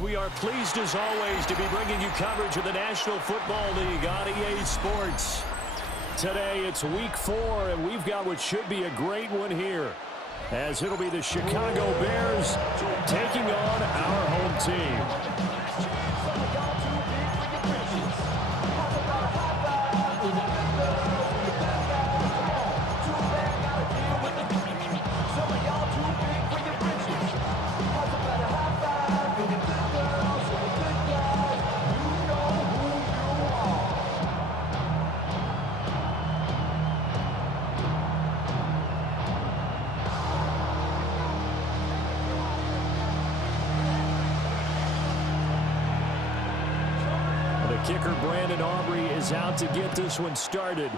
We are pleased as always to be bringing you coverage of the National Football League on EA Sports. Today it's week 4 and we've got what should be a great one here, as it'll be the Chicago Bears taking on our home team. Kicker Brandon Aubrey is out to get this one started.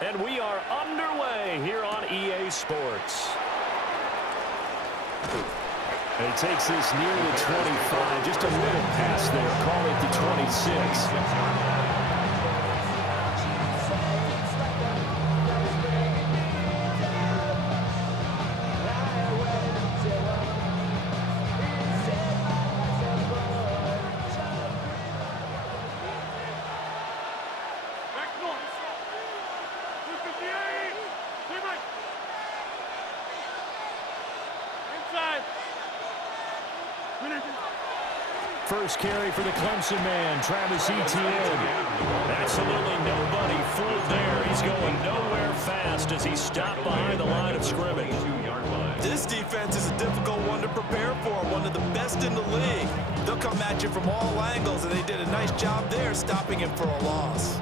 And we are underway here on EA Sports. And he takes this near the 25. Just a little pass there. Call it the 26. First carry for the Clemson man, Travis Etienne. Absolutely nobody fooled there. He's going nowhere fast as he stopped behind the line of scrimmage. This defense is a difficult one to prepare for, one of the best in the league. They'll come at you from all angles, and they did a nice job there stopping him for a loss.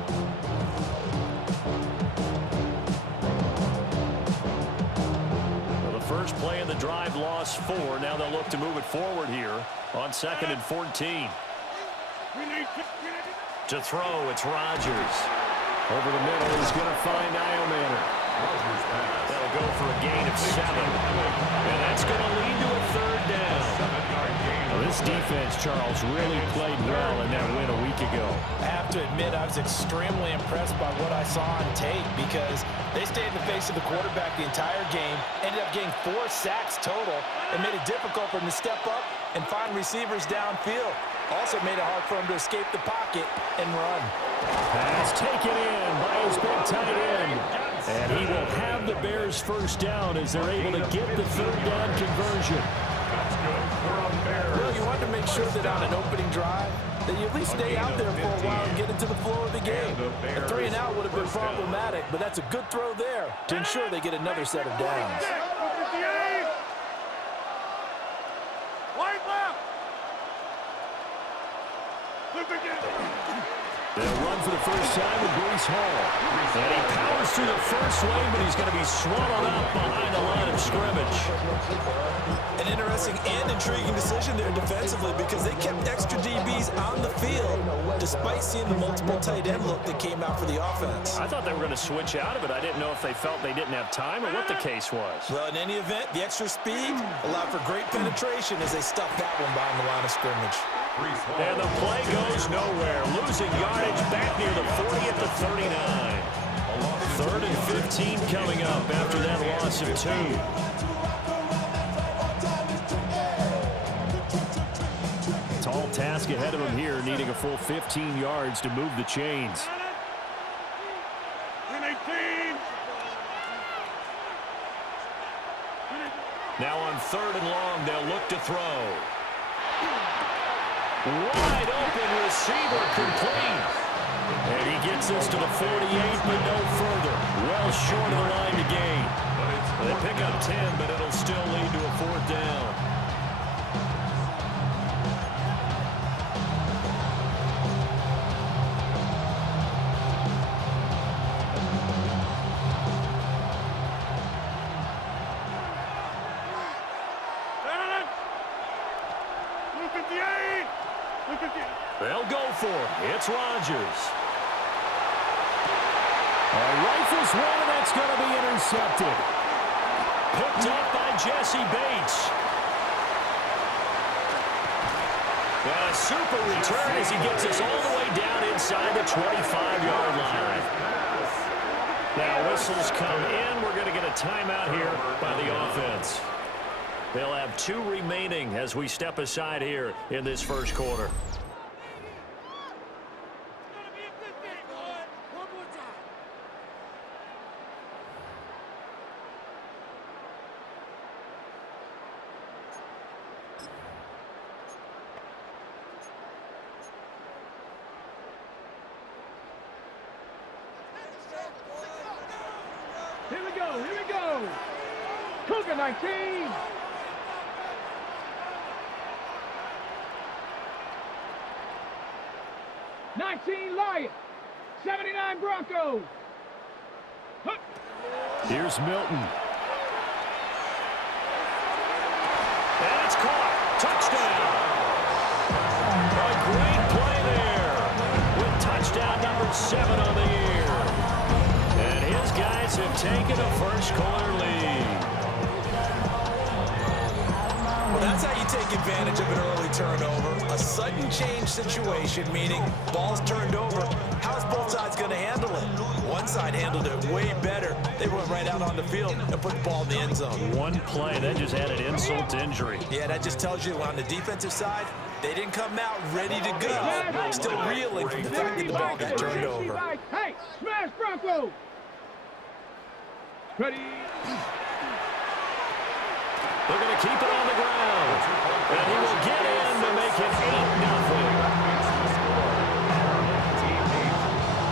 First play in the drive, lost 4. Now they'll look to move it forward here on 2nd and 14. To throw, it's Rodgers. Over the middle, he's going to find Iomanner. That'll go for a gain of 7. And that's going to lead to a 3rd down. Now, this defense, Charles, really played well in that win a week ago. I have to admit, I was extremely impressed by what I saw on tape because they stayed in the face of the quarterback the entire game, ended up getting 4 sacks total, and made it difficult for him to step up and find receivers downfield. Also made it hard for him to escape the pocket and run. Pass taken in by his big tight end. And he will have the Bears first down as they're able to get the 3rd down conversion. Well, you want to make sure that on an opening drive, that you at least stay out there for a while and get into the flow of the game. A 3 and out would have been problematic, but that's a good throw there to ensure they get another set of downs. They'll run for the first time with Breece Hall. And he powers through the first lane, but he's going to be swallowed up behind the line of scrimmage. An interesting and intriguing decision there defensively because they kept extra DBs on the field despite seeing the multiple tight end look that came out for the offense. I thought they were going to switch out of it. I didn't know if they felt they didn't have time or what the case was. Well, in any event, the extra speed allowed for great penetration as they stuffed that one behind the line of scrimmage. And the play goes nowhere. Losing yardage back near the 40 at the 39. 3rd and 15 coming up after that loss of 2. Tall task ahead of him here, needing a full 15 yards to move the chains. Now on 3rd and long, they'll look to throw. Wide open receiver complete. And he gets this to the 48, but no further. Well short of the line to gain. They pick up 10, but it'll still lead to a 4th down. They'll go for it. It's Rodgers. Rifles one, and that's going to be intercepted. Picked up by Jesse Bates. And a super return as he gets us all the way down inside the 25-yard line. Now whistles come in. We're going to get a timeout here by the offense. They'll have 2 remaining as we step aside here in this first quarter. Here we go. Cougar 19. Lion. 79 Broncos. Hup. Here's Milton. And it's caught. Touchdown. A great play there with touchdown number 7 on the year. And his guys have taken a first quarter lead. Well, that's how you take advantage of an early turnover. A sudden change situation, meaning ball's turned over. How's both sides going to handle it? One side handled it way better. They went right out on the field and put the ball in the end zone. One play, that just added insult to injury. Yeah, that just tells you on the defensive side, they didn't come out ready to go. Still reeling from the fact that the ball got turned over. Hey, smash Bronco! Ready? They're going to keep it on the ground. And he will get in to make it 8-0.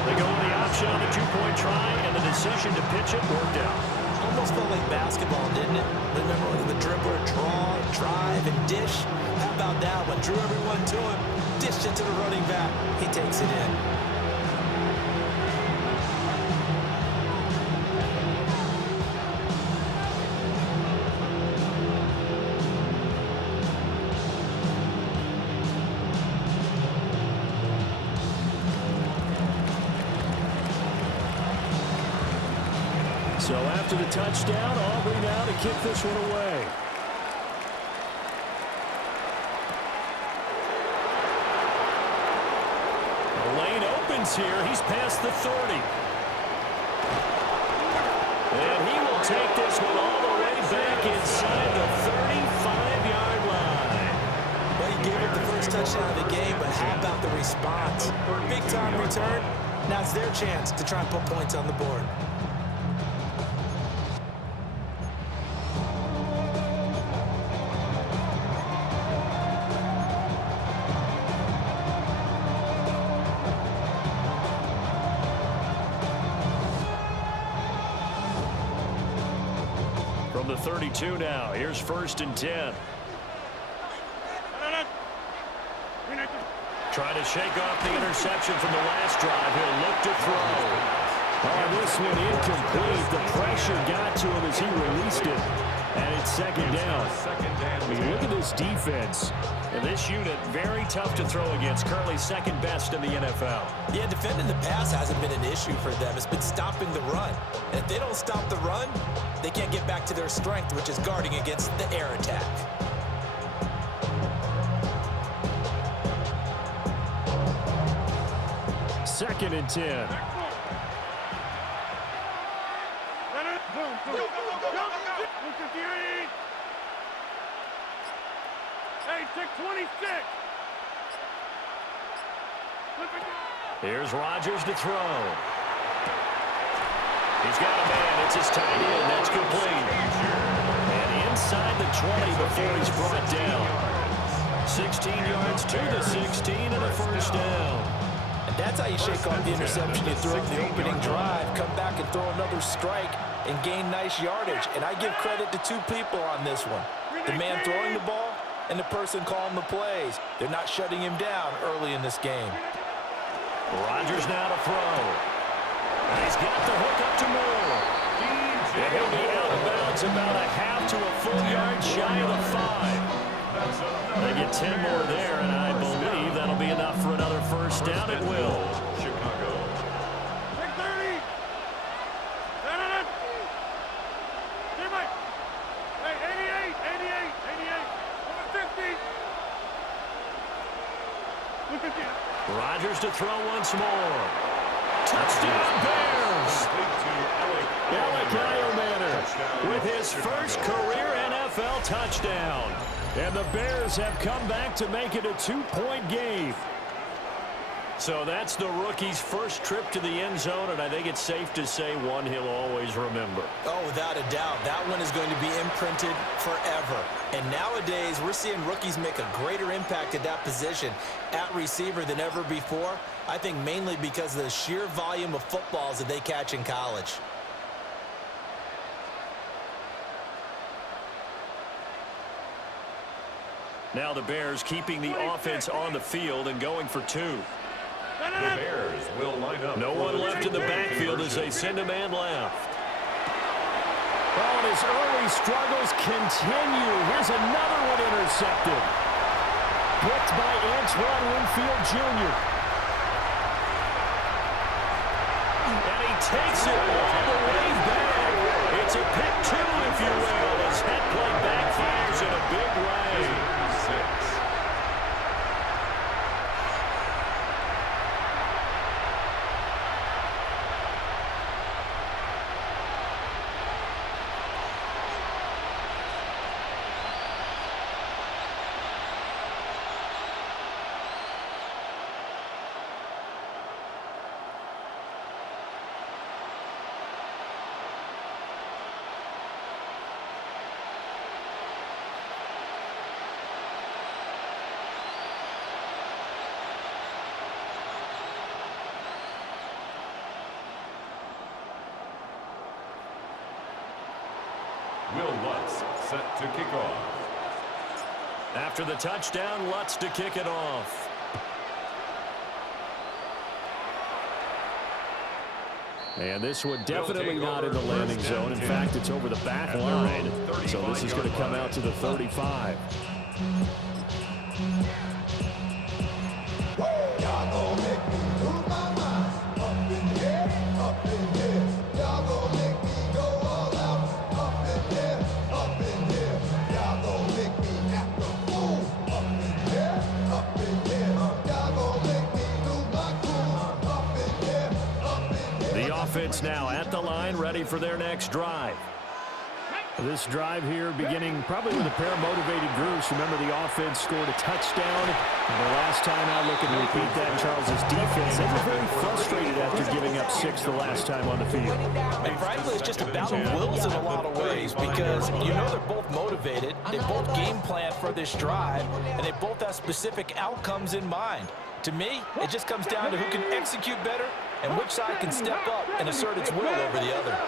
They go with the option on the 2-point try, and the decision to pitch it worked out. Almost felt like basketball, didn't it? Remember when the dribbler draw, drive, and dish? How about that one? Drew everyone to him, dished it to the running back. He takes it in. So after the touchdown, Aubrey now to kick this one away. The lane opens here. He's past the 30. And he will take this one all the way back inside the 35-yard line. Well, he gave up the first touchdown of the game, but how about the response? Big-time return. Now it's their chance to try and put points on the board. From the 32 now, here's 1st and 10. Trying to shake off the interception from the last drive. He'll look to throw. Oh, this one incomplete. The pressure got to him as he released it. And it's 2nd down. I mean, look at this defense. And this unit, very tough to throw against. Currently 2nd best in the NFL. Yeah, defending the pass hasn't been an issue for them. It's been stopping the run. And if they don't stop the run, they can't get back to their strength, which is guarding against the air attack. Second and 10. Hey, take 26. Here's Rodgers to throw. He's got a man. It's his tight end. That's complete. And inside the 20 before he's brought down. 16 yards to the 16 and a first down. And that's how you shake off the interception you threw in the opening drive, come back and throw another strike and gain nice yardage. And I give credit to 2 people on this one. The man throwing the ball and the person calling the plays. They're not shutting him down early in this game. Rodgers now to throw. And he's got the hook up to Moore. And he'll be out of bounds about a half to a full yard shy of the 5. They get 10 more there, and I believe that'll be enough for another first down. It will. Chicago. 630. Hey, 88. 50. Rodgers to throw once more. Touchdown, Bears! Alec Iomanner with his first career NFL touchdown. And the Bears have come back to make it a 2-point game. So that's the rookie's first trip to the end zone, and I think it's safe to say one he'll always remember. Oh, without a doubt. That one is going to be imprinted forever. And nowadays, we're seeing rookies make a greater impact at that position at receiver than ever before. I think mainly because of the sheer volume of footballs that they catch in college. Now the Bears keeping the offense on the field and going for 2. The Bears will line up. No one left in the backfield as they send a man left. Oh, and his early struggles continue. Here's another one intercepted. Picked by Antoine Winfield Jr. And he takes it all the way back. It's a pick 2, if you will, as head play backfires in a big way. Will Lutz set to kick off. After the touchdown, Lutz to kick it off. And this one definitely not in the landing zone. In fact, it's over the back line. So this is going to come out to the 35. Offense now at the line, ready for their next drive. This drive here beginning probably with a pair of motivated groups. Remember, the offense scored a touchdown. And the last time out, looking to repeat that, Charles' defense, they were very frustrated after giving up 6 the last time on the field. And frankly, it's just a battle of wills in a lot of ways because you know they're both motivated. They both game plan for this drive, and they both have specific outcomes in mind. To me, it just comes down to who can execute better and which side can step up and assert its will over the other.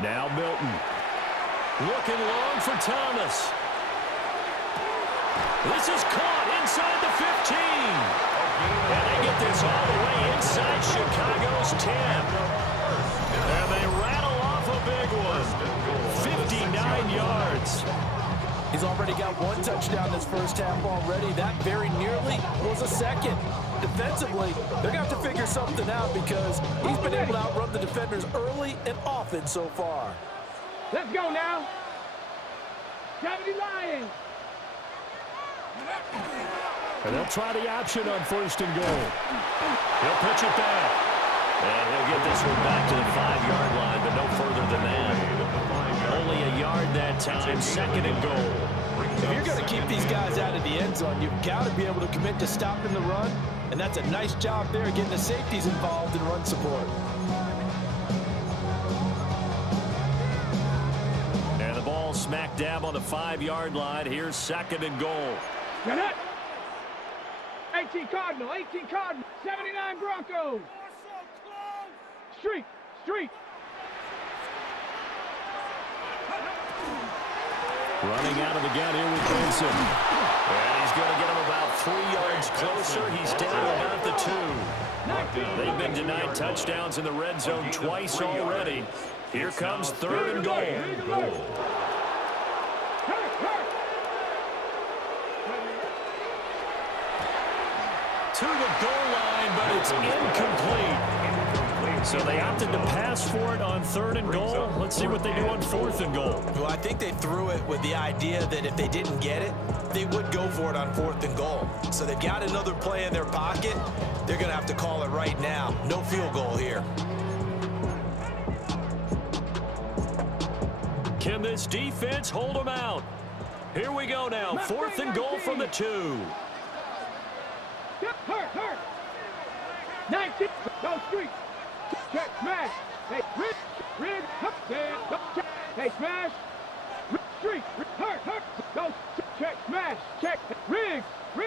Now Milton. Looking long for Thomas. This is caught inside the 15. And they get this all the way inside Chicago's 10. And they rattle off a big one. 59 yards. He's already got 1 touchdown this first half already. That very nearly was a second. Defensively, they're going to have to figure something out because he's been able to outrun the defenders early and often so far. Let's go now. 70 Lions. And they'll try the option on 1st and goal. He'll pitch it back. And he'll get this one back to the 5-yard line, but no further than that. Only a yard that time, 2nd and goal. If you're going to keep these guys out of the end zone, you've got to be able to commit to stopping the run, and that's a nice job there getting the safeties involved in run support. And the ball smack dab on the 5-yard line. Here's 2nd and goal. Get it. 18 Cardinal, 79 Broncos. Street. Running out of the gun here with Benson. And he's going to get him about 3 yards closer. He's down about the 2. They've been denied touchdowns in the red zone twice already. Here comes 3rd and goal. To the goal line, but it's incomplete. So they opted to pass for it on 3rd and goal. Let's see what they do on 4th and goal. Well, I think they threw it with the idea that if they didn't get it, they would go for it on 4th and goal. So they've got another play in their pocket. They're going to have to call it right now. No field goal here. Can this defense hold them out? Here we go now. 4th and goal from the 2. Hurt. 19. Go street. Check, smash. Hey, rig, check. Hey, smash. Street. Hurt. Go check, smash. Check. Riggs.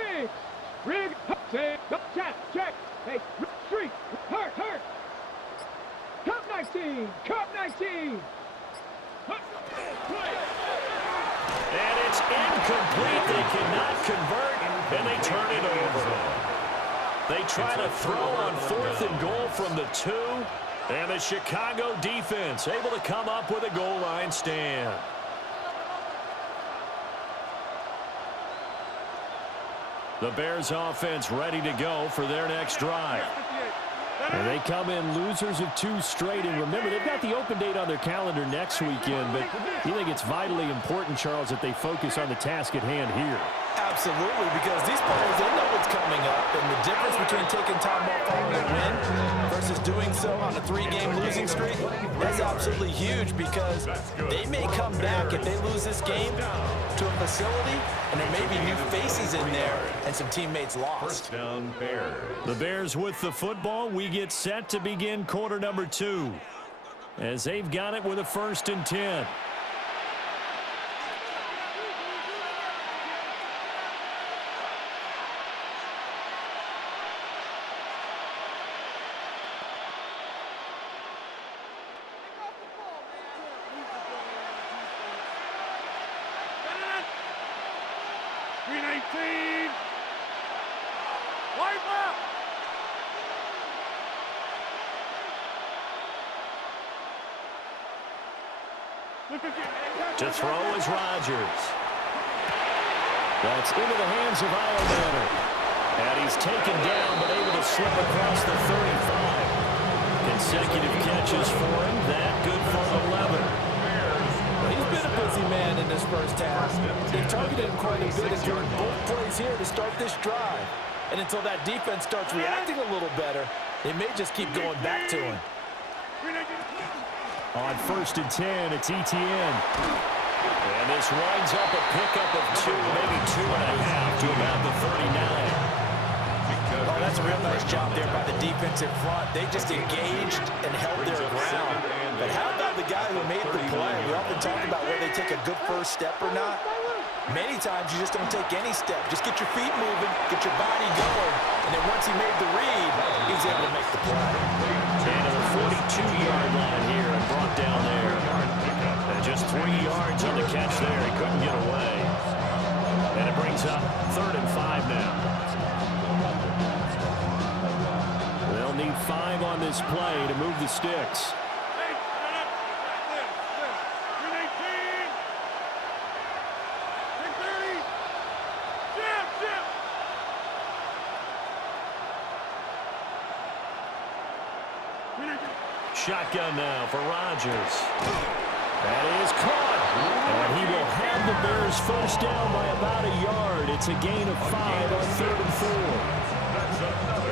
Check. Hey, street. Hurt. Cup 19. And it's incomplete. They cannot convert, and they turn it over. They try to throw on 4th and goal from the 2, and the Chicago defense able to come up with a goal line stand. The Bears offense ready to go for their next drive. And they come in losers of 2 straight. And remember, they've got the open date on their calendar next weekend. But you think it's vitally important, Charles, that they focus on the task at hand here? Absolutely, because these players, they know what's coming up. And the difference between taking time off following a win versus doing so on a 3-game losing streak, that's absolutely huge, because they may come back if they lose this game to a facility, and there may be new faces in there and some teammates lost. Touchdown Bears. The Bears with the football. We get set to begin quarter number 2 as they've got it with a 1st and 10. To throw is Rodgers. That's into the hands of Ireland. And he's taken down, but able to slip across the 35. Consecutive catches for him. That good for 11. Well, he's been a busy man in this first half. They've targeted him quite a bit and turned both plays here to start this drive. And until that defense starts reacting a little better, they may just keep going back to him. On 1st and 10, it's Etienne. And this winds up a pickup of 2, maybe 2.5 to about the 39. Oh, that's a real nice job there by the defensive front. They just engaged and held their ground. But how about the guy who made the play? We often talk about whether they take a good first step or not. Many times you just don't take any step. Just get your feet moving, get your body going, and then once he made the read, he was able to make the play. And to the 42-yard line here and brought down there. And just 3 yards on the catch there. He couldn't get away. And it brings up 3rd and 5 now. They'll need 5 on this play to move the sticks. Shotgun now for Rodgers. That is caught. And he will have the Bears first down by about a yard. It's a gain of 5 on 3rd and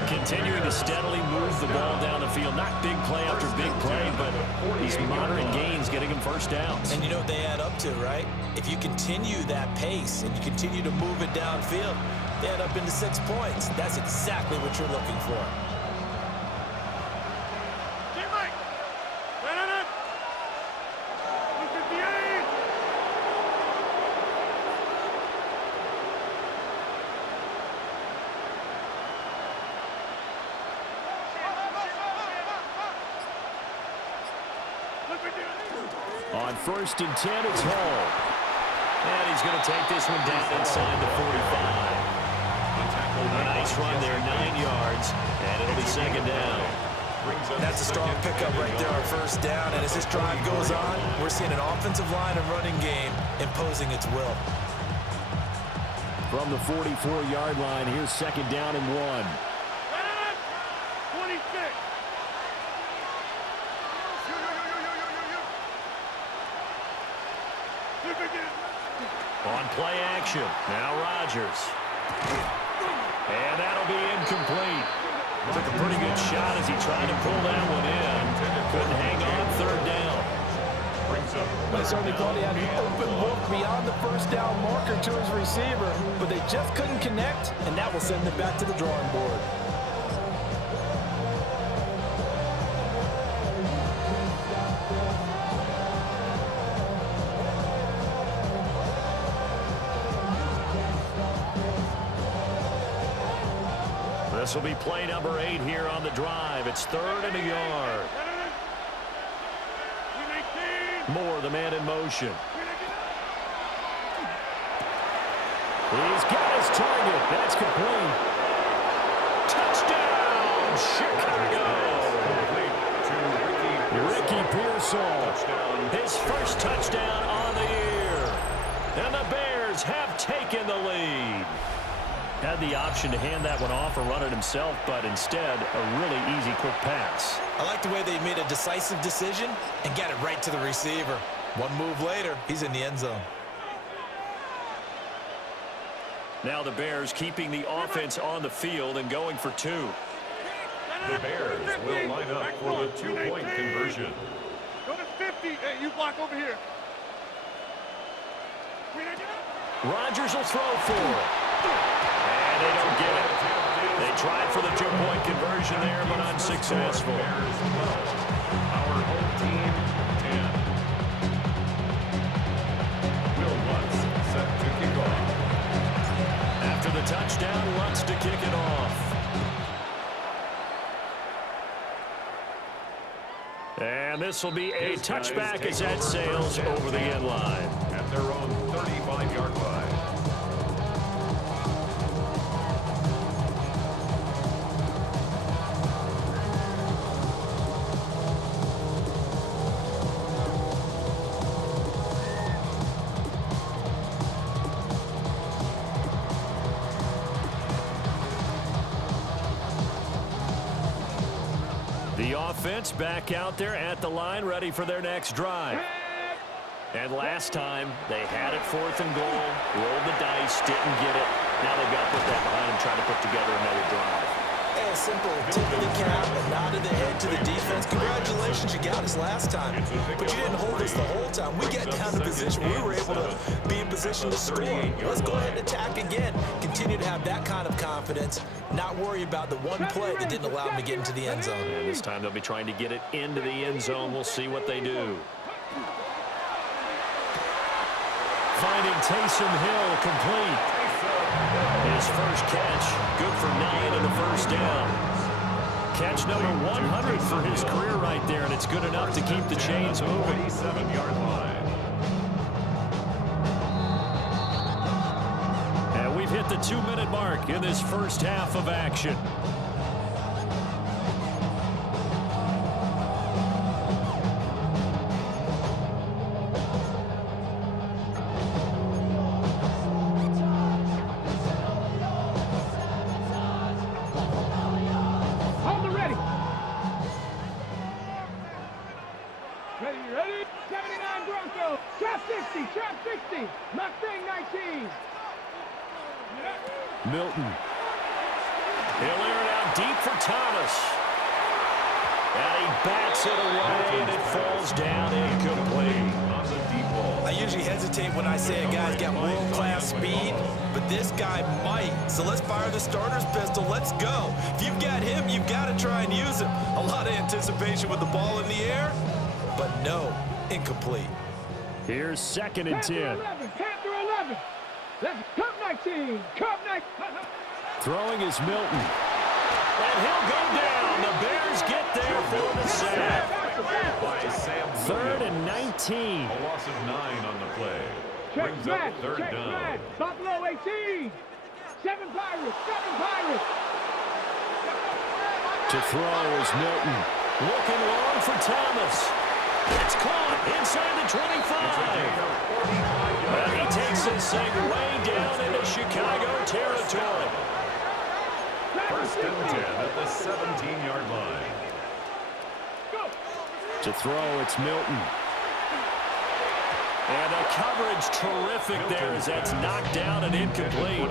4. Continuing to steadily move the ball down the field. Not big play after big play, but these moderate gains getting him first downs. And you know what they add up to, right? If you continue that pace and you continue to move it downfield, they add up into 6 points. That's exactly what you're looking for. On 1st and 10, it's Hall. And he's going to take this one down inside the 45. A nice run there, 9 yards, and it'll be 2nd down. That's a strong pickup right there on 1st down. And as this drive goes on, we're seeing an offensive line and running game imposing its will. From the 44-yard line, here's 2nd down and 1. action. Now Rodgers. And that'll be incomplete. Took a pretty good shot as he tried to pull that one in. Couldn't hang on, third down. They certainly thought he had an open look beyond the first down marker to his receiver, but they just couldn't connect, and that will send them back to the drawing board. This will be play number 8 here on the drive. It's 3rd and a yard. Moore, the man in motion. He's got his target. That's complete. Touchdown, Chicago. Ricky Pearsall, his first touchdown on the year. And the Bears have taken the lead. Had the option to hand that one off or run it himself, but instead, a really easy, quick pass. I like the way they made a decisive decision and got it right to the receiver. One move later, he's in the end zone. Now the Bears keeping the offense on the field and going for 2. The Bears will line up for the 2-point conversion. Go to 50. Hey, you block over here. Rodgers will throw for it. And they don't get it. They tried for the 2-point conversion there, but unsuccessful. Bears 12. Our home team 10. Will Lutz set to kick off. After the touchdown, Lutz to kick it off. And this will be a touchback as that sails over the end line. At their own 35-yard line. The offense back out there at the line, ready for their next drive. And last time, they had it 4th and goal, rolled the dice, didn't get it. Now they've got to put that behind them, trying to put together another drive. Hey, a simple tip of the cap, a nod of the head to the defense. Congratulations, you got us last time. But you didn't hold us the whole time. We get down to position. We were able to be in position to score. Let's go ahead and attack again. Continue to have that kind of confidence. Not worry about the one play that didn't allow them to get into the end zone. And this time they'll be trying to get it into the end zone. We'll see what they do. Finding Taysom Hill complete. His first catch, good for 9 and a first down. Catch number 100 for his career right there, and it's good enough to keep the chains moving. 47-yard line. And we've hit the 2-minute mark in this first half of action. Ready? 79 Broncos. Trap 60. Trap 60. Mustang 19. Milton. He'll air it out deep for Thomas. And he bats it away, and it falls down incomplete. On the deep ball. I usually hesitate when I say a guy's got world-class speed, but this guy might. So let's fire the starter's pistol. Let's go. If you've got him, you've got to try and use him. A lot of anticipation with the ball in the air, but no, incomplete. Here's 2nd and 10. 10 11. Let's Cup 19. Cup 19. Throwing is Milton. And he'll go down. The Bears get there for the sack. By Sam 3rd and 19. A loss of 9 on the play. Check Brings smash. up 3rd Check down. smash. Buffalo 18. 7 Pirates. 7 Pirates. To throw is Milton. Looking long for Thomas. It's caught inside the 25. And he takes this thing way down into Chicago territory. 1st and 10 at the 17-yard line. To throw, it's Milton. And the coverage terrific there as that's knocked down and incomplete.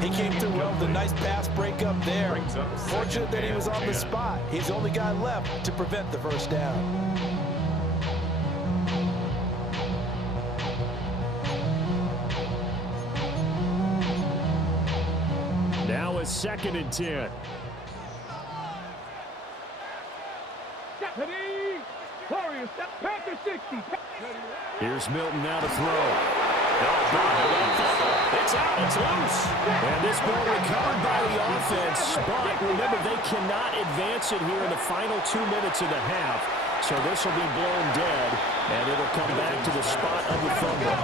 He came through well with a nice pass breakup there. Fortunate that he was on the spot. He's the only guy left to prevent the first down. Now a 2nd and 10. Warriors, Panther 60. Here's Milton now to throw. It's out. It's loose. And this ball recovered by the offense. But remember, they cannot advance it here in the final 2 minutes of the half. So this will be blown dead, and it'll come back to the spot of the fumble.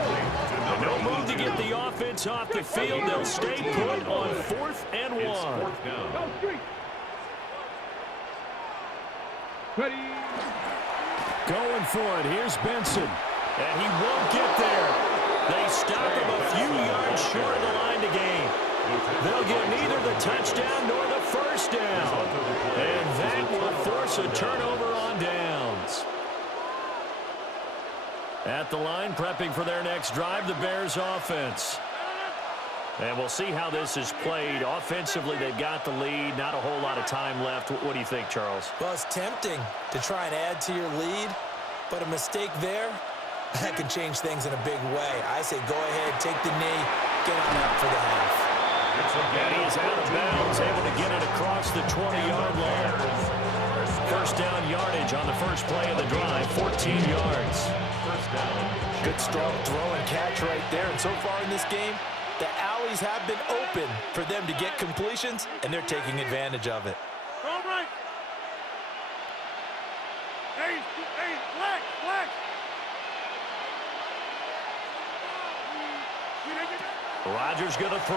No move to get the offense off the field. They'll stay put on 4th and 1. Ready. Going for it. Here's Benson. And he won't get there. They stop him a few yards short of the line to gain. They'll get neither the touchdown nor the first down. And that will force a turnover on downs. At the line, prepping for their next drive, the Bears offense. And we'll see how this is played. Offensively, they've got the lead. Not a whole lot of time left. What do you think, Charles? Well, it's tempting to try and add to your lead, but a mistake there, that can change things in a big way. I say go ahead, take the knee, get on out for the half. And he's out of bounds, able to get it across the 20-yard line. First down yardage on the first play of the drive, 14 yards. Good strong throw and catch right there. And so far in this game, the alleys have been open for them to get completions, and they're taking advantage of it. All right. Hey, flex. Rodgers going to throw.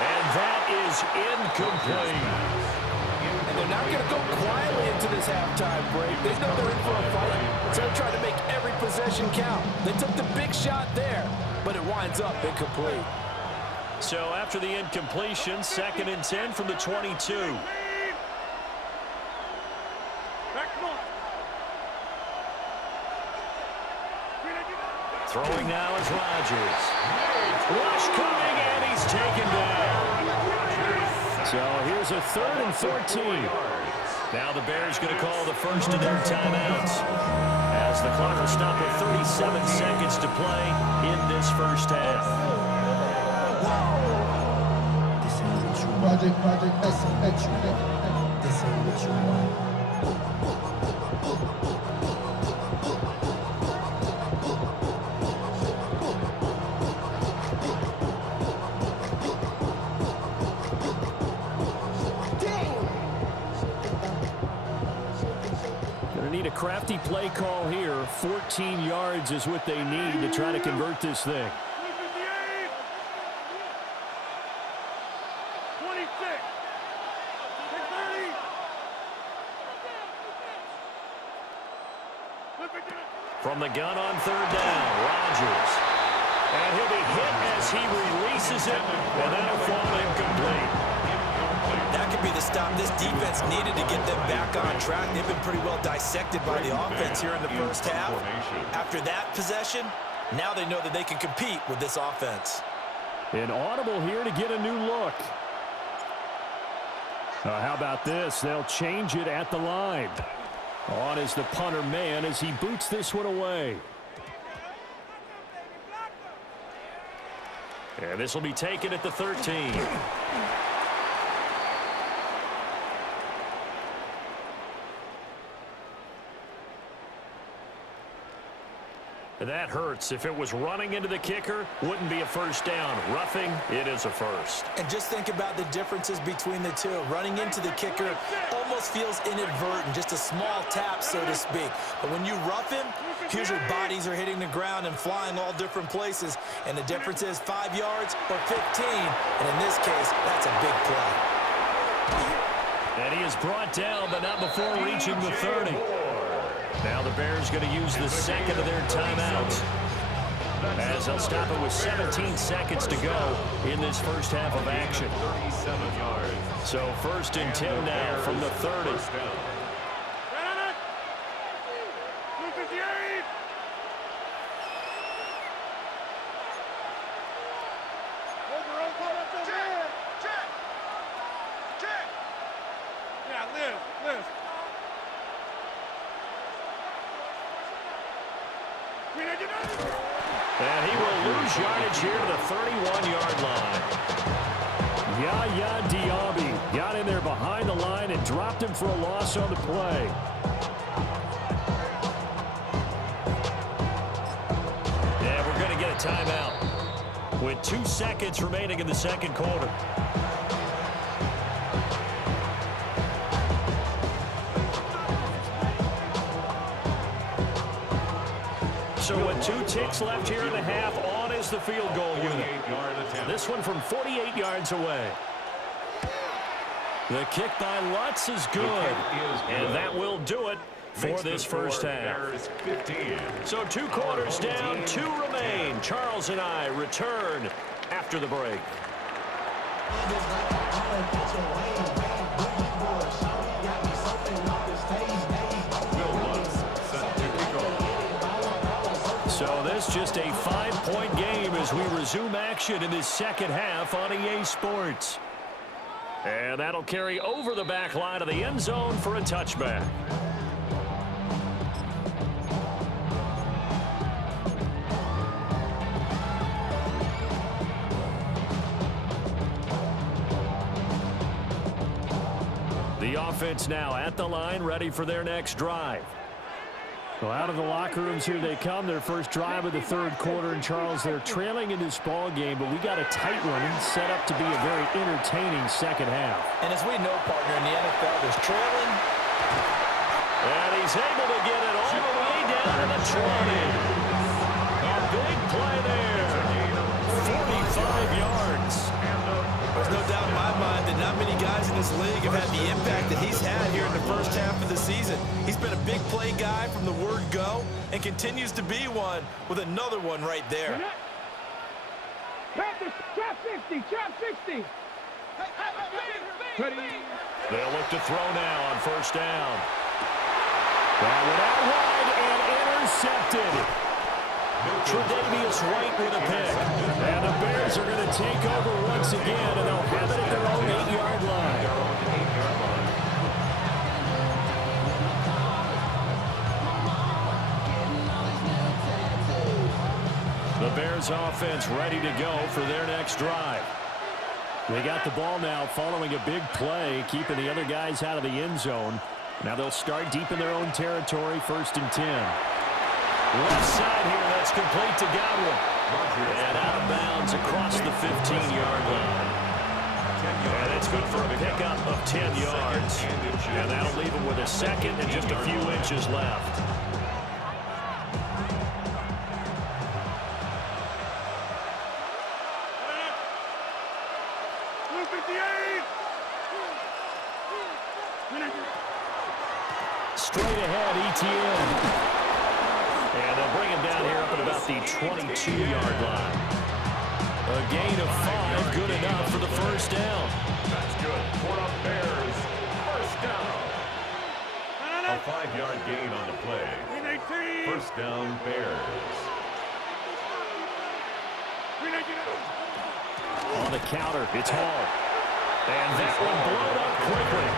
And that is incomplete. And they're not going to go quietly into this halftime break. They know they're in for a fight, so they're trying to make every possession count. They took the big shot there, but it winds up incomplete. So after the incompletion, 2nd and 10 from the 22. Throwing now is Rodgers. Rush coming, and he's taken down. So here's a 3rd and 14. Now the Bears going to call the first of their timeouts, as the clock will stop with 37 seconds to play in this first half. Project, this ain't what you want. Crafty play call here. 14 yards is what they need to try to convert this thing. 26. From the gun on 3rd down, Rodgers. And he'll be hit as he releases it, and that'll fall incomplete. That could be the stop this defense needed to get them back on track. They've been pretty well dissected by the offense here in the first half. After that possession, now they know that they can compete with this offense. An audible here to get a new look. How about this? They'll change it at the line. On is the punter man as he boots this one away. And this will be taken at the 13. That hurts. If it was running into the kicker, wouldn't be a first down. Roughing, it is a first. And just think about the differences between the two. Running into the kicker almost feels inadvertent, just a small tap, so to speak. But when you rough him, usually bodies are hitting the ground and flying all different places. And the difference is 5 yards or 15. And in this case, that's a big play. And he is brought down, but not before reaching the 30. Now the Bears going to use the second of their timeouts, as they'll stop it with 17 seconds to go in this first half of action. So 1st and 10 now from the 30. And he will lose yardage here to the 31-yard line. Yaya Diaby got in there behind the line and dropped him for a loss on the play. And we're going to get a timeout with 2 seconds remaining in the second quarter. So with 2 ticks left here in the half, on is the field goal unit. This one from 48 yards away. The kick by Lutz is good. And that will do it for this first half. So 2 quarters down, 2 remain. Charles and I return after the break. So this just a 5-point game as we resume action in this second half on EA Sports. And that'll carry over the back line of the end zone for a touchback. The offense now at the line, ready for their next drive. Well, out of the locker rooms here they come. Their first drive of the third quarter. And, Charles, they're trailing in this ball game, but we got a tight one set up to be a very entertaining second half. And as we know, partner, in the NFL, there's trailing. And he's able to get it all the way down to the 20. A big play there. 45 yards. There's no doubt in my mind that not many guys in this league have had the impact that he's had here in the first half of the season. He's been a big play guy from the word go and continues to be one with another one right there. Trap 50, trap 60. They'll look to throw now on first down. That went out wide and intercepted. Tre'Davious White with a pick. And the Bears are going to take over once again, and they'll have it at their own 8-yard line. The Bears offense ready to go for their next drive. They got the ball now following a big play, keeping the other guys out of the end zone. Now they'll start deep in their own territory, 1st and 10. Left side here, that's complete to Godwin. And out of bounds across the 15-yard line. And it's good for a pickup of 10 yards. And that'll leave him with a second and just a few inches left. Straight ahead, ETN. And they'll bring him down here up at about the 22-yard line. A gain of 5, good enough for the first down. That's good for the Bears. First down. A 5-yard gain on the play. First down, Bears. On the counter, it's Hall. And that one blown up quickly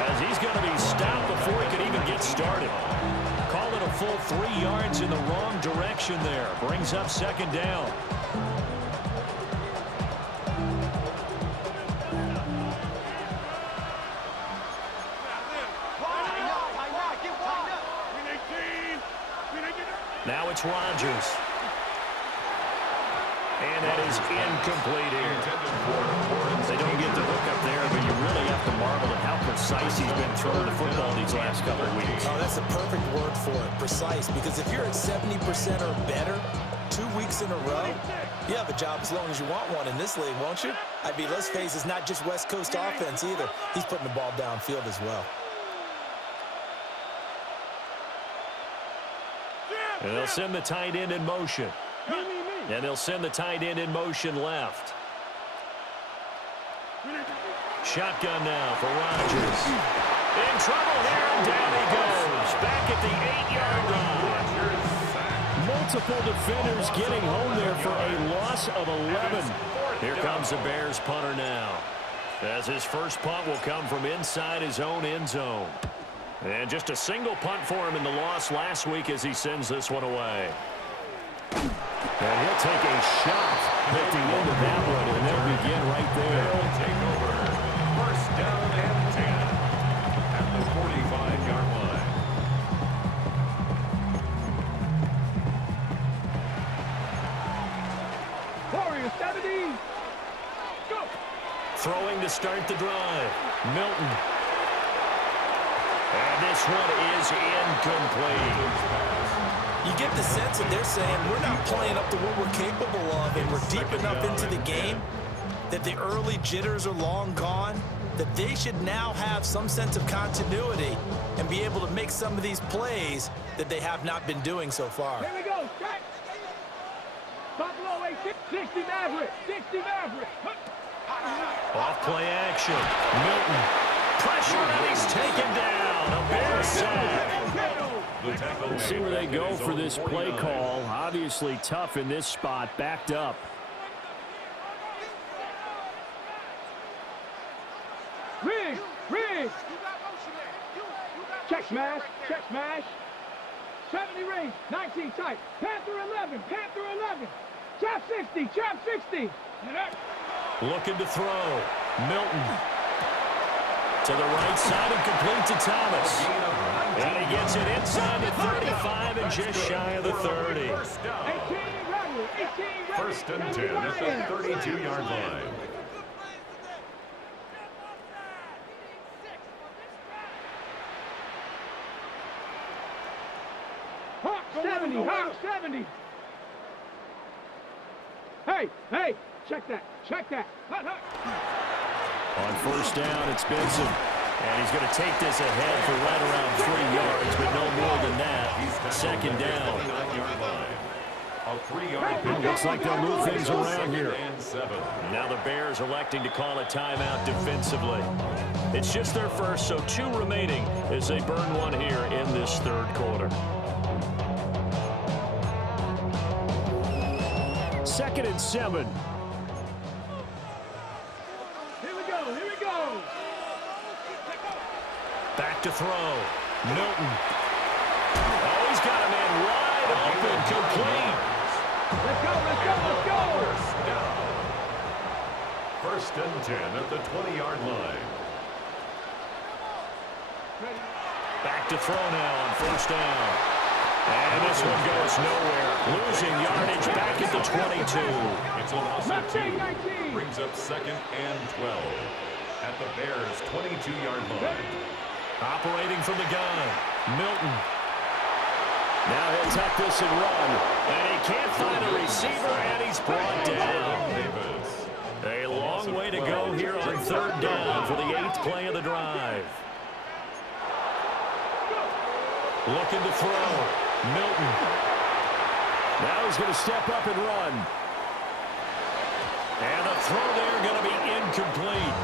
as he's going to be stopped before he could even get started. Call it a full 3 yards in the wrong direction there. Brings up second down. Now it's Rodgers. And that is incomplete here. They don't get the hook up there, but you really have to marvel at how precise he's been throwing the football these last couple of weeks. Oh, that's a perfect word for it, precise, because if you're at 70% or better 2 weeks in a row, you have a job as long as you want one in this league, won't you? I mean, let's face it, it's not just West Coast offense either. He's putting the ball downfield as well. And they'll send the tight end in motion. And they'll send the tight end in motion left. Shotgun now for Rodgers. In trouble here, and down he goes. Back at the 8-yard line. Multiple defenders getting home there for a loss of 11. Here comes the Bears punter now, as his first punt will come from inside his own end zone. And just a single punt for him in the loss last week as he sends this one away. And he'll take a shot at the end of that one, and they'll begin right there. They'll take over. First down and 10 at the 45-yard line. Warriors 70. Go. Throwing to start the drive. Milton. And this one is incomplete. You get the sense that they're saying we're not playing up to what we're capable of, and we're deep enough into the game that the early jitters are long gone, that they should now have some sense of continuity and be able to make some of these plays that they have not been doing so far. Here we go. Strike. Buffalo 60 Maverick. 60 Maverick. Off play action. Milton. Pressure, and he's taken down. A Bears sack. We'll see where they go for this play call. Obviously tough in this spot, backed up. Rig. Check smash. 70 range. 19 tight. Panther 11. Trap 60. Looking to throw. Milton. To the right side and complete to Thomas. And he gets it inside the 35 and just shy of the 30. 18 First and 10 at the 32-yard line. Hawk 70. Hey, check that. On first down, it's Benson. And he's going to take this ahead for right around 3 yards, but no more than that. Second down. Looks like they'll move things around here. Now the Bears electing to call a timeout defensively. It's just their first, so 2 remaining as they burn one here in this third quarter. Second and 7. Here we go. Back to throw. Milton. Oh, he's got a man wide open, complete. Let's go. First and 10 at the 20-yard line. Back to throw now on first down. And this one goes nowhere. Losing yardage back at the 22. It's a loss of 2. Brings up second and 12 at the Bears' 22-yard line. Operating from the gun. Milton. Now he'll tuck this and run. And he can't find a receiver, and he's brought down. A long way to go here on third down for the 8th play of the drive. Looking to throw. Milton. Now he's going to step up and run. And the throw there going to be incomplete.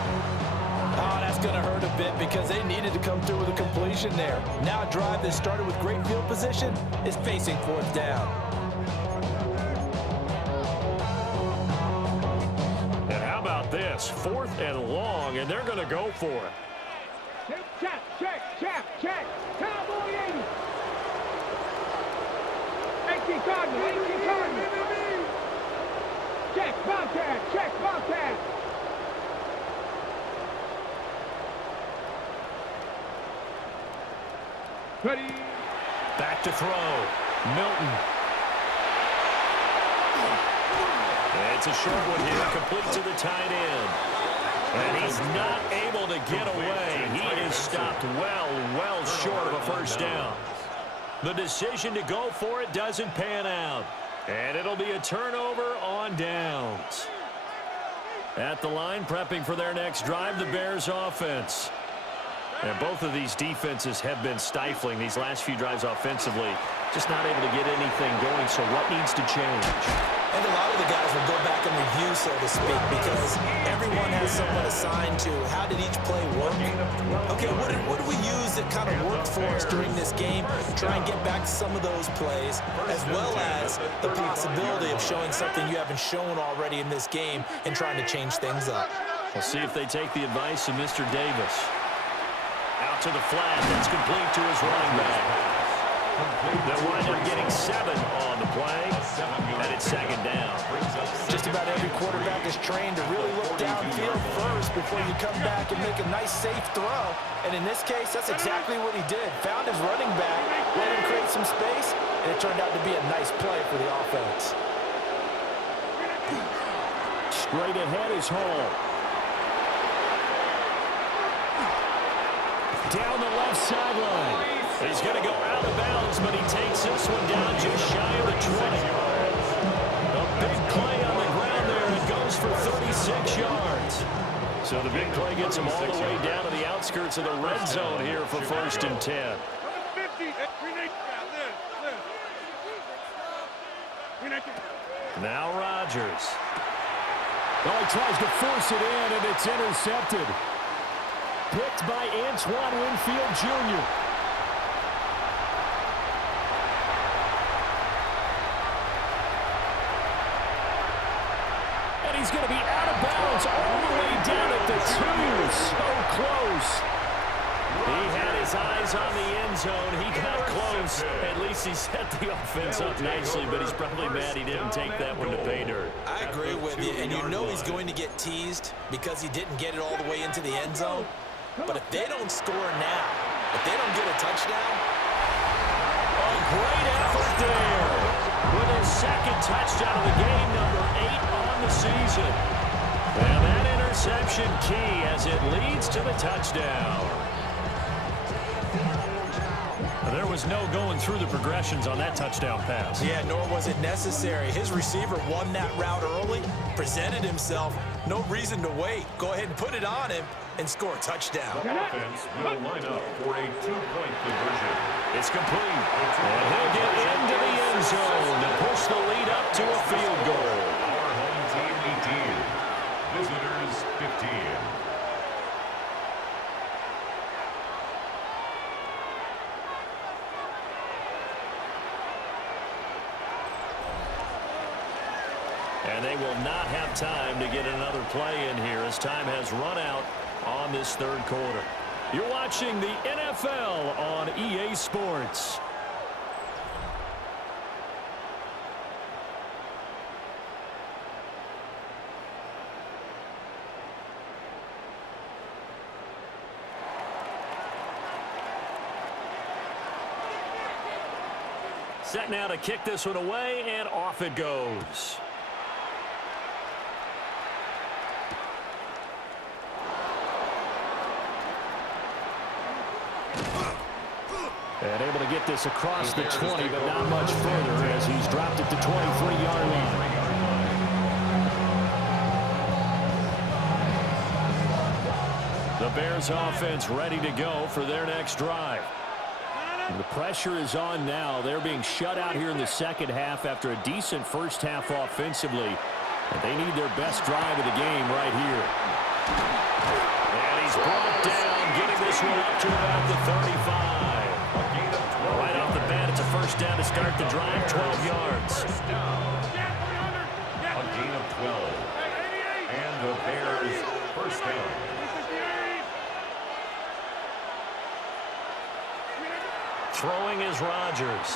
Oh, that's going to hurt a bit because they needed to come through with a completion there. Now a drive that started with great field position is facing fourth down. And how about this? 4th and long, and they're going to go for it. Check. Cowboy 80. 18 Cardinal. Check Bobcat. Ready. Back to throw. Milton. It's a short one here, complete to the tight end. And he's not able to get away. He is stopped well short of a first down. The decision to go for it doesn't pan out. And it'll be a turnover on downs. At the line, prepping for their next drive, the Bears offense. And both of these defenses have been stifling these last few drives offensively. Just not able to get anything going, so what needs to change? And a lot of the guys will go back and review, so to speak, because everyone has someone assigned to how did each play work. Okay, what did we use that kind of worked for us during this game? Try and get back to some of those plays, as well as the possibility of showing something you haven't shown already in this game and trying to change things up. We'll see if they take the advice of Mr. Davis. Out to the flat. That's complete to his running back. They'll wind up getting 7 on the play, and it's second down. Just about every quarterback is trained to really look downfield first before you come back and make a nice, safe throw. And in this case, that's exactly what he did. Found his running back, let him create some space, and it turned out to be a nice play for the offense. Straight ahead is Hall. Down the left sideline. He's going to go out of bounds, but he takes this one down just shy of the 20. A big play on the ground there. It goes for 36 yards. So the big play gets him all the way down to the outskirts of the red zone here for 1st and 10. Now Rodgers. Oh, he tries to force it in, and it's intercepted. Picked by Antoine Winfield Jr. He's going to be out of bounds all the way down at the 2. So close. He had his eyes on the end zone. He got close. At least he set the offense up nicely, but he's probably mad he didn't take that one to pay dirt. I agree with you, and you know he's going to get teased because he didn't get it all the way into the end zone. But if they don't score now, if they don't get a touchdown. A great effort there. With his second touchdown of the game, number 8 on the season. And that interception key as it leads to the touchdown. There was no going through the progressions on that touchdown pass. Yeah, nor was it necessary. His receiver won that route early, presented himself. No reason to wait. Go ahead and put it on him and score a touchdown. The offense will line up for a 2-point conversion. It's complete. And he'll get into the end zone to push the lead up to a field goal. Our home team 18, visitors 15. And they will not have time to get another play in here as time has run out on this 3rd quarter. You're watching the NFL on EA Sports. Set now to kick this one away, and off it goes. And able to get this across the 20, but not much further as he's dropped it to 23-yard line. The Bears offense ready to go for their next drive. And the pressure is on now. They're being shut out here in the second half after a decent first half offensively. And they need their best drive of the game right here. And he's brought down, getting this one up to about the 35. Right off the bat, it's a first down to start the drive, 12 yards. First down. A gain of 12. And the Bears first down. Throwing is Rodgers.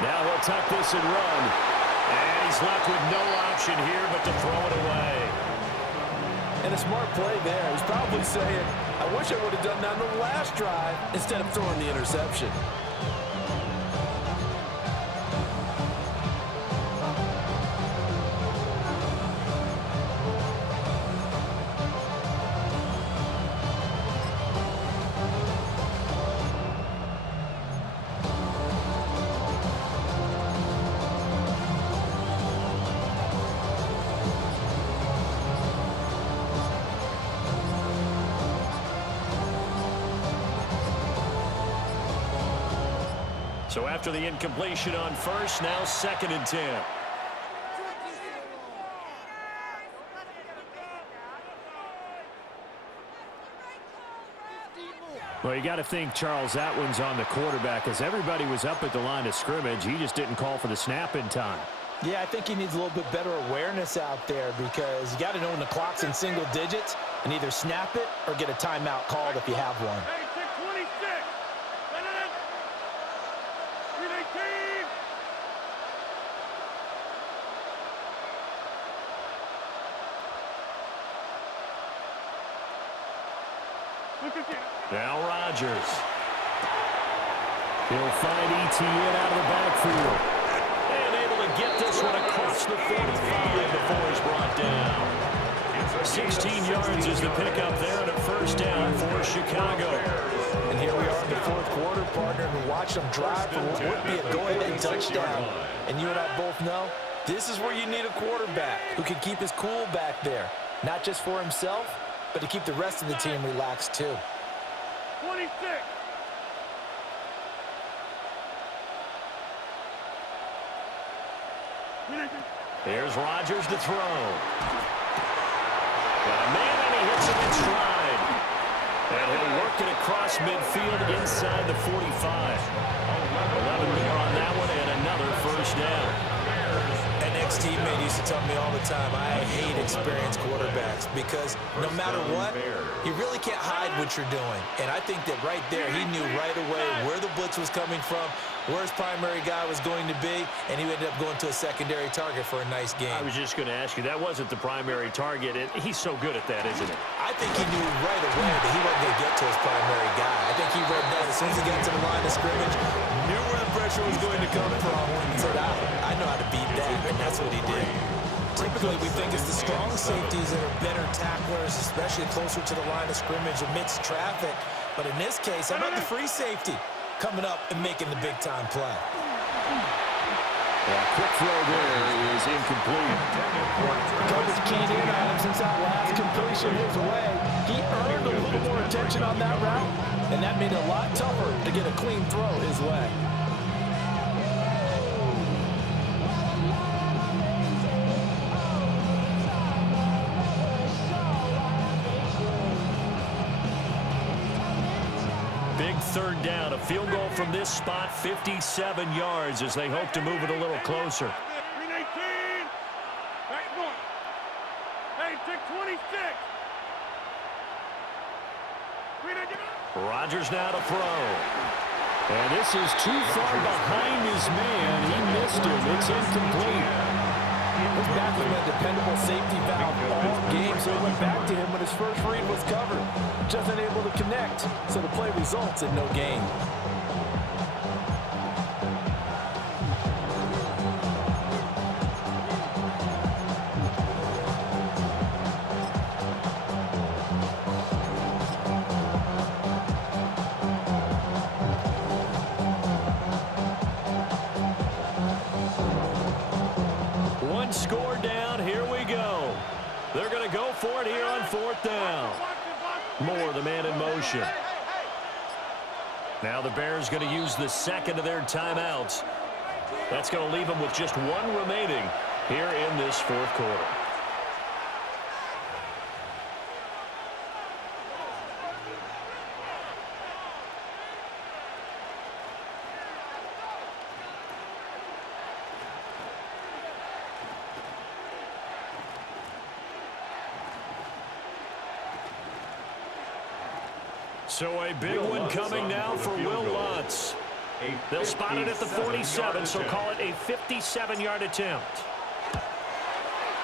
Now he'll tuck this and run. And he's left with no option here but to throw it away. And a smart play there. He's probably saying, I wish I would have done that on the last drive instead of throwing the interception. So after the incompletion on first, now 2nd and 10. Well, you got to think, Charles, that one's on the quarterback as everybody was up at the line of scrimmage. He just didn't call for the snap in time. Yeah, I think he needs a little bit better awareness out there because you got to know when the clock's in single digits and either snap it or get a timeout called if you have one. Hey, 626. Now Rodgers. He'll find ETN out of the backfield. And able to get this one across the 45 before he's brought down. 16 yards is the pickup there and a first down for Chicago. And here we are in the 4th quarter, partner, and watch them drive for what would be a go-ahead touchdown. And you and I both know this is where you need a quarterback who can keep his cool back there, not just for himself, but to keep the rest of the team relaxed too. 26. Here's Rodgers to throw. Got a man and he hits him in stride. And he'll work it across midfield inside the 45. 11 more on that one and another first down. An ex-teammate used to tell me all the time, I hate experienced quarterbacks because no matter what, you really can't hide what you're doing. And I think that right there, he knew right away where the blitz was coming from, where his primary guy was going to be, and he ended up going to a secondary target for a nice game. I was just going to ask you, that wasn't the primary target. He's so good at that, isn't it? I think he knew right away that he wasn't going to get to his primary guy. I think he read that as soon as he got to the line of scrimmage, knew where the pressure was going to come from, and said, I know how to beat that, and that's what he did. Typically, we think it's the strong safeties that are better tacklers, especially closer to the line of scrimmage amidst traffic. But in this case, how about the free safety coming up and making the big-time play? That quick throw there is incomplete. Coverage keyed in on him since that last completion his way. He earned a little more attention on that route, and that made it a lot tougher to get a clean throw his way. Big 3rd down, a field goal from this spot, 57 yards as they hope to move it a little closer. 318. Back point. Hey, 626. Rodgers now to throw. And this is too far behind his man. He missed it. It's incomplete. His back has been a dependable safety valve all game, so he went back to him when his first read was covered. Just unable to connect, so the play results in no gain. One score down, here we go. They're going to go for it here on 4th down. Moore, the man in motion. Now the Bears going to use the 2nd of their timeouts. That's going to leave them with just one remaining here in this 4th quarter. So a big one coming now for Will Lutz. They'll spot it at the 47, so call it a 57-yard attempt.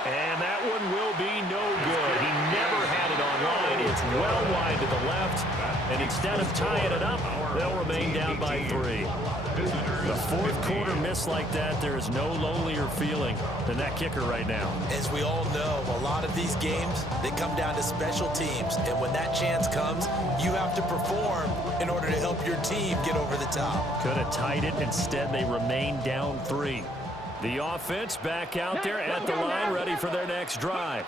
And that one will be no good. He never had it online. It's well wide to the left. And instead of tying it up, they'll remain down by 3. The 4th quarter miss like that, there is no lonelier feeling than that kicker right now. As we all know, a lot of these games, they come down to special teams. And when that chance comes, you have to perform in order to help your team get over the top. Could have tied it. Instead, they remain down 3. The offense back out there at the line, ready for their next drive.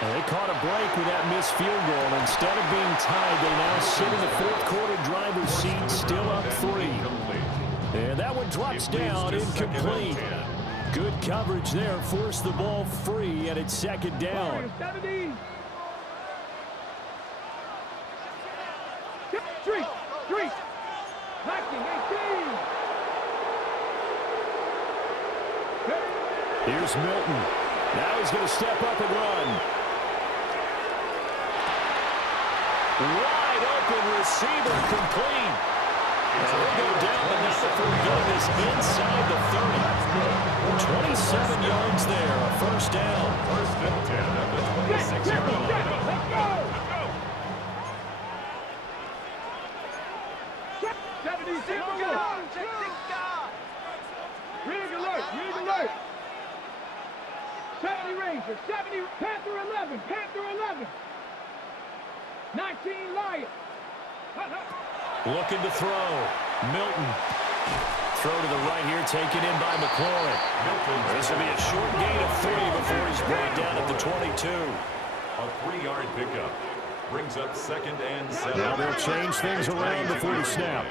And they caught a break with that missed field goal. Instead of being tied, they now sit in the 4th quarter driver's seat, still up 3. And that one drops down, incomplete. Good coverage there, forced the ball free, and it's second down. 70. Three. Knocking 18. Here's Milton. Now he's going to step up and run. Wide open receiver, complete. And he'll go down, but not before good is inside the 30. 27 yards there, a first down. First and 10 at the 26-yard line. Let's go. 76. Rig alert. 70 Rangers. 70 Panther 11. 19 Lions. Looking to throw. Milton. Throw to the right here, taken in by McLaurin. This will be a short gain of 3 before he's brought down at the 22. A 3-yard pickup brings up second and 7. Now they'll change things around before the snap.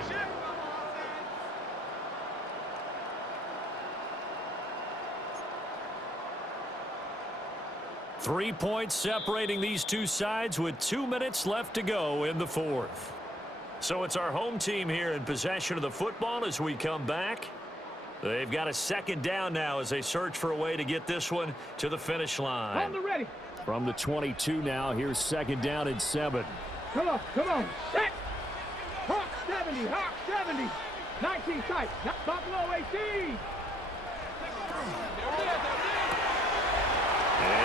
Three points separating these two sides with 2 minutes left to go in the fourth. So it's our home team here in possession of the football as we come back. They've got a second down now as they search for a way to get this one to the finish line. On the ready. From the 22 now, here's second down and 7. Come on. Set. Hawk 70. 19 tight. Buffalo 18.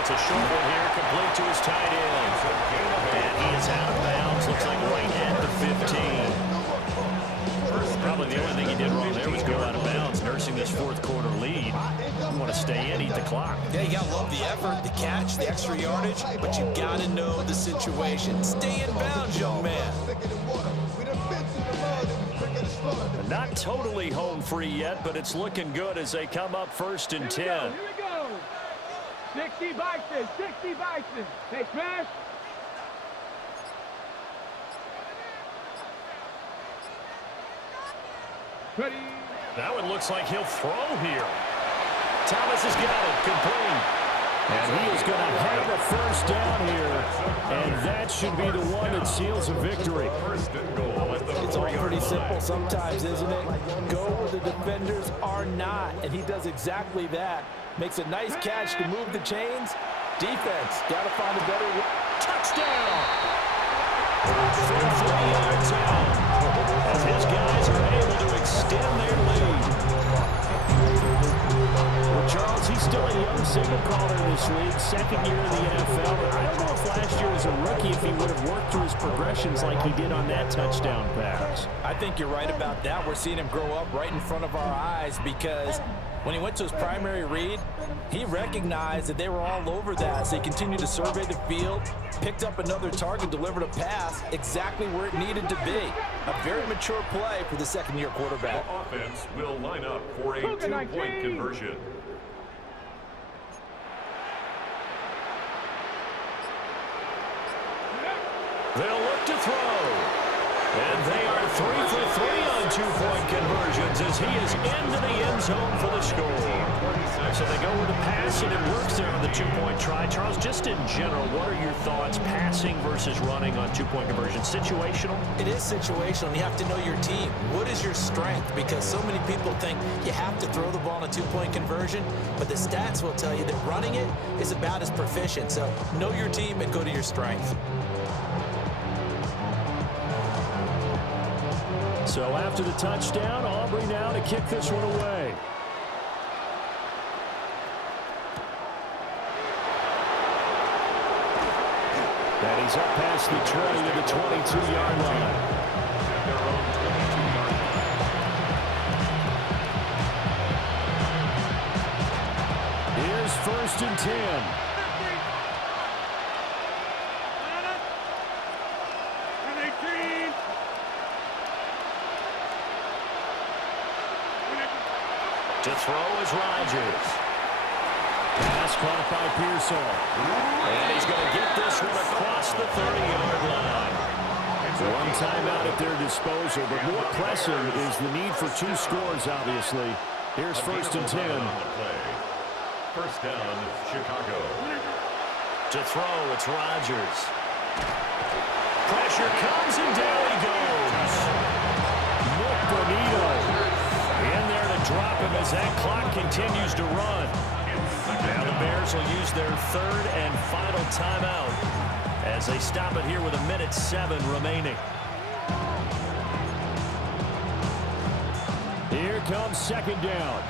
It's a short one here, complete to his tight end. And he is out of bounds, looks like right at the 15. Probably the only thing he did wrong there was go out of bounds, nursing this fourth quarter lead. You want to stay in, eat the clock. Yeah, you got to love the effort, the catch, the extra yardage, but you got to know the situation. Stay in bounds, young man. Not totally home free yet, but it's looking good as they come up first and 10. Here we go. 60 Bison. Hey, Smash. Ready. That one looks like he'll throw here. Thomas has got it, complete. And he is going to have a first down here. And that should be the one that seals a victory. First and goal at the It's all pretty simple sometimes, isn't it? Go where the defenders are not, and he does exactly that. Makes a nice catch to move the chains. Defense, got to find a better way. Touchdown! 3 yards out. As his guys are able to extend their lead. Well, Charles, he's still a young signal caller in this league, second year in the NFL. But I don't know if last year as a rookie, if he would have worked through his progressions like he did on that touchdown pass. I think you're right about that. We're seeing him grow up right in front of our eyes because when he went to his primary read, he recognized that they were all over that. So he continued to survey the field, picked up another target, delivered a pass exactly where it needed to be. A very mature play for the second-year quarterback. The offense will line up for a 2-point conversion. They'll look to throw. And they are 3 for 3 on 2-point conversions as he is into the end zone for the score. So they go with a pass, and it works there on the 2-point try. Charles, just in general, what are your thoughts passing versus running on 2-point conversion? Situational? It is situational, and you have to know your team. What is your strength? Because so many people think you have to throw the ball in a 2-point conversion, but the stats will tell you that running it is about as proficient. So know your team and go to your strength. So after the touchdown, Aubrey now to kick this one away. And he's up past the 20 to the 22-yard line. Their own 22-yard line. Here's first and 10. To throw is Rodgers. Pass caught by Pearsall. And he's going to get this one across the 30-yard line. One timeout at their disposal, but more pressing is the need for 2 scores, obviously. Here's 1st and 10. First down, Chicago. To throw, it's Rodgers. Pressure comes, and down he goes. Nick Bonito in there to drop him as that clock continues to run. Now the Bears will use their 3rd and final timeout as they stop it here with 1:07 remaining. Here comes 2nd down.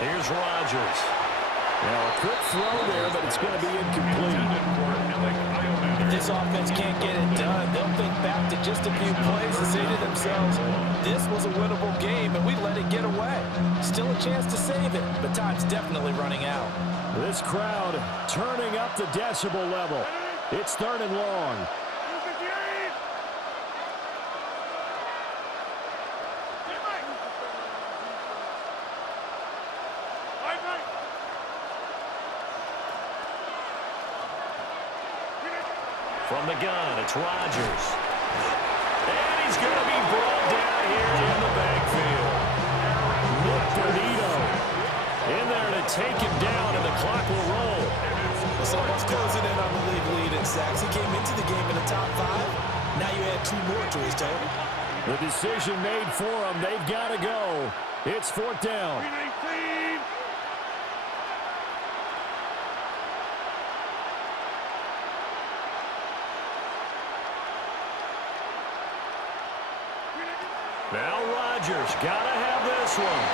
Here's Rodgers. Now a quick throw there, but it's going to be incomplete. If this offense can't get it done, they'll think back to just a few plays and say to themselves, this was a winnable game, and we let it get away. Still a chance to save it, but time's definitely running out. This crowd turning up the decibel level. It's 3rd and long. From the gun, it's Rodgers. And he's going to be brought down here in the backfield. Nick Bonito in there to take him down, and the clock will roll. It's almost closing in on the league lead in sacks. He came into the game in the top 5. Now you add 2 more to his total. The decision made for them. They've got to go. It's 4th down. Now Rodgers got to have this one.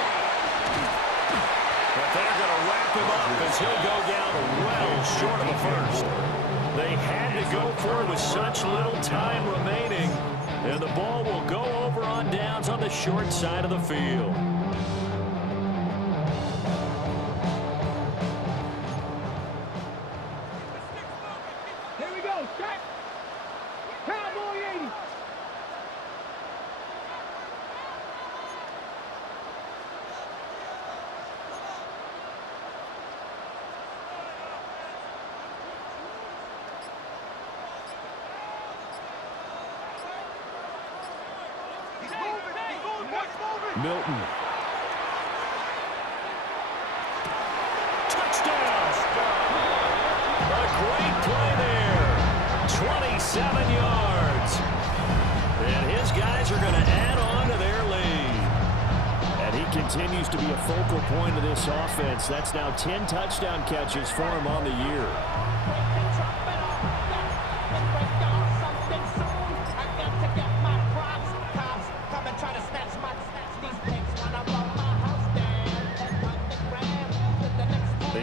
But they're going to wrap him up as he'll go down well short of a first. They had to go for it with such little time remaining. And the ball will go over on downs on the short side of the field. Here we go. Set. Cowboy 80. Milton. Touchdown! A great play there. 27 yards. And his guys are going to add on to their lead. And he continues to be a focal point of this offense. That's now 10 touchdown catches for him on the year.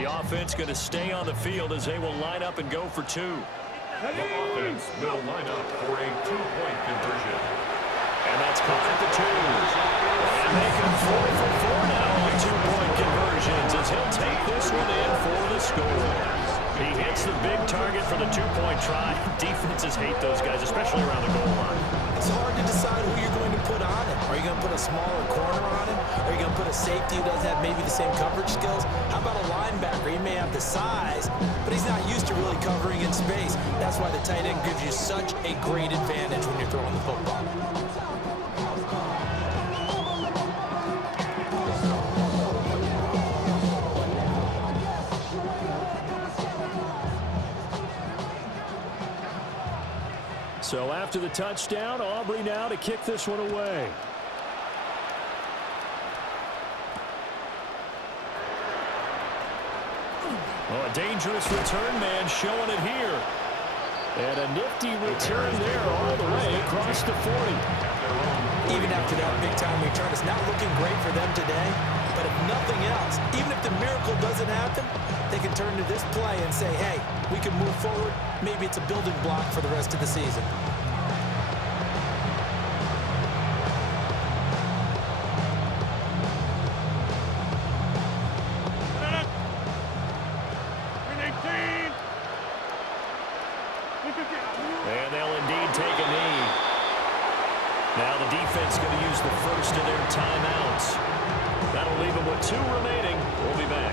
Offense going to stay on the field as they will line up and go for 2. The offense will line up for a 2-point conversion. And that's caught at the 2. And they can 4 for 4 now on 2-point conversions as he'll take this one in for the score. He hits the big target for the 2-point try. Defenses hate those guys, especially around the goal line. It's hard to decide who you're going to put on him. Are you going to put a smaller corner on him? Are you going to put a safety who doesn't have maybe the same coverage skills? How about a linebacker? He may have the size, but he's not used to really covering in space. That's why the tight end gives you such a great advantage when you're throwing the football. So after the touchdown, Aubrey now to kick this one away. Oh, a dangerous return man showing it here. And a nifty return there all the way across the 40. Even after that big-time return, it's not looking great for them today. But if nothing else, even if the miracle doesn't happen, they can turn to this play and say, hey, we can move forward. Maybe it's a building block for the rest of the season. is going to use the first of their timeouts. That'll leave them with 2 remaining. We'll be back.